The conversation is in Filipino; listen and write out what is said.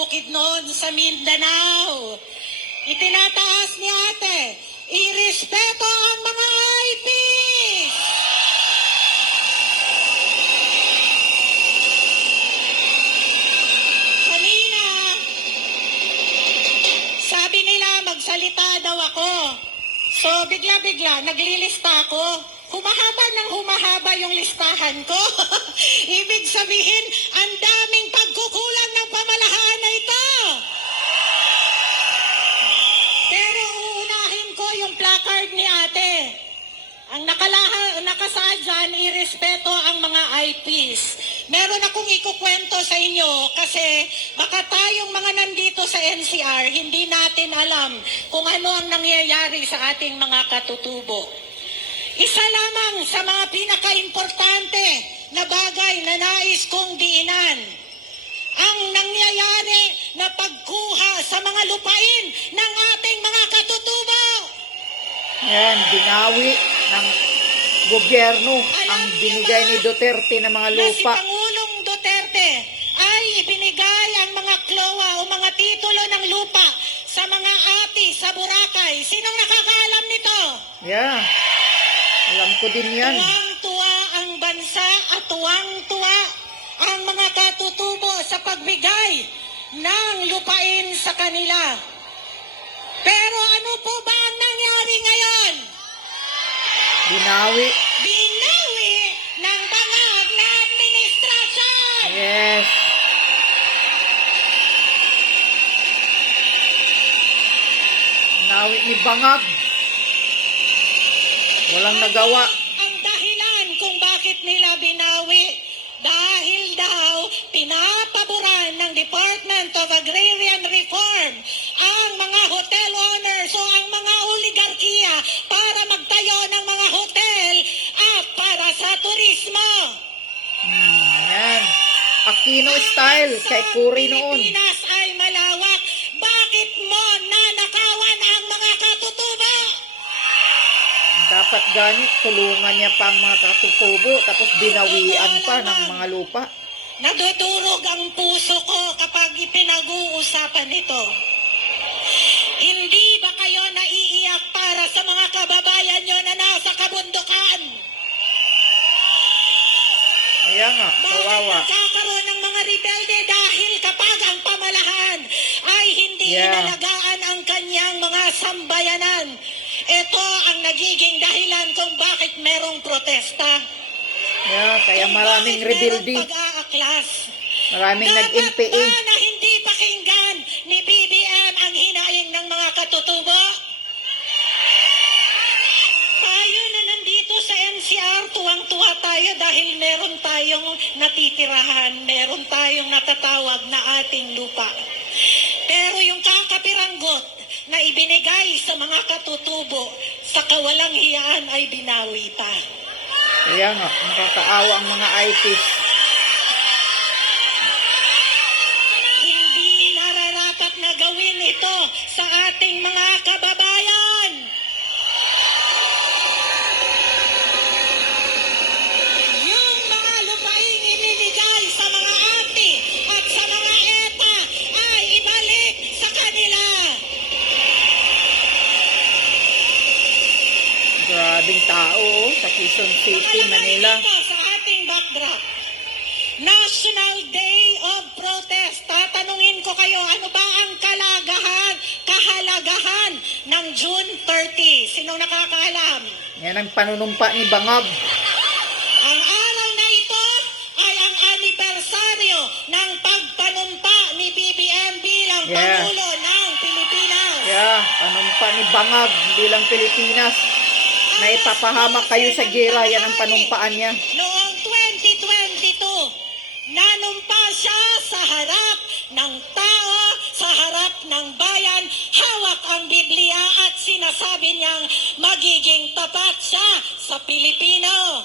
Bukidnon sa Mindanao. Itinataas ni ate, irespeto ang mga IP. Kanina, sabi nila magsalita daw ako. So bigla-bigla naglilista ako. Humahaba ng humahaba yung listahan ko. Ibig sabihin, ang daming pagkukulang ng pamahalaan na ito. Pero uunahin ko yung placard ni ate. Ang nakasaad dyan, irespeto ang mga IPs. Meron akong ikukwento sa inyo kasi baka tayong mga nandito sa NCR, hindi natin alam kung ano ang nangyayari sa ating mga katutubo. Isa lamang sa mga pinaka-importante na bagay na nais kong diinan, ang nangyayari na pagkuha sa mga lupain ng ating mga katutubo. Yan, binawi ng gobyerno ang binigay ni Duterte ng mga lupa. Si Pangulong Duterte ay ibinigay ang mga klowa o mga titulo ng lupa sa mga ati sa Boracay. Sinong nakakaalam nito? Yeah. Alam ko din yan. Tuwang-tuwa ang bansa at tuwang-tuwa ang mga katutubo sa pagbigay ng lupain sa kanila. Pero ano po ba ang nangyari ngayon? Binawi. Binawi ng bangag na administrasyon! Yes. Binawi ni Bangag. Walang nagawa. Ang dahilan kung bakit nila binawi, dahil daw pinapaboran ng Department of Agrarian Reform ang mga hotel owners o ang mga oligarkiya para magtayo ng mga hotel at para sa turismo. Yan. Aquino style kay Cory noon. Pilipinas ay malawak. Bakit mo nanakawan ang mga katutubo? Dapat ganit, tulungan niya pa ang mga katutubo tapos binawian pa ng mga lupa. Nadudurog ang puso ko kapag ipinag-uusapan ito. Hindi ba kayo naiiyak para sa mga kababayan nyo na nasa kabundukan? Ayan nga, kawawa. Bakit nagkakaroon ng mga rebelde dahil kapag ang pamalahan ay hindi inalagaan ang kanyang mga sambayanan? Ito ang nagiging dahilan kung bakit merong protesta. Yeah, kaya Kung maraming bakit merong rebelde. pag-aaklas. Maraming Dapat nag-NPA. ba na hindi pakinggan ni BBM ang hinaing ng mga katutubo? Tayo na nandito sa NCR, tuwang-tuwa tayo dahil meron tayong natitirahan, meron tayong natatawag na ating lupa. Pero yung kakapiranggot na ibinigay sa mga katutubo sa kawalang hiyaan ay binawi pa. Kaya nga, nakakaawa ang mga IPs. Hindi nararapat na gawin ito sa ating mga kababayan. Yung mga lupaing ibinigay sa mga ati at sa mga eta ay ibalik sa kanila. Grabing tao sa Quezon City, Manila. Ito sa ating backdrop. National Day of Protest. Tatanungin ko kayo, ano ba ang kahalagahan ng June 30? Sinong nakakaalam? Yan ang panunumpa ni Bangag. Ang araw na ito ay ang anibersaryo ng pagpanumpa ni BBM bilang Pangulo ng Pilipinas. Yeah, panumpa ni Bangag bilang Pilipinas. Na ipapahamak kayo sa gira, yan ang panumpaan niya. Noong 2022, nanumpa siya sa harap ng tao, sa harap ng bayan, hawak ang Biblia at sinasabi niyang magiging tapat siya sa Pilipino.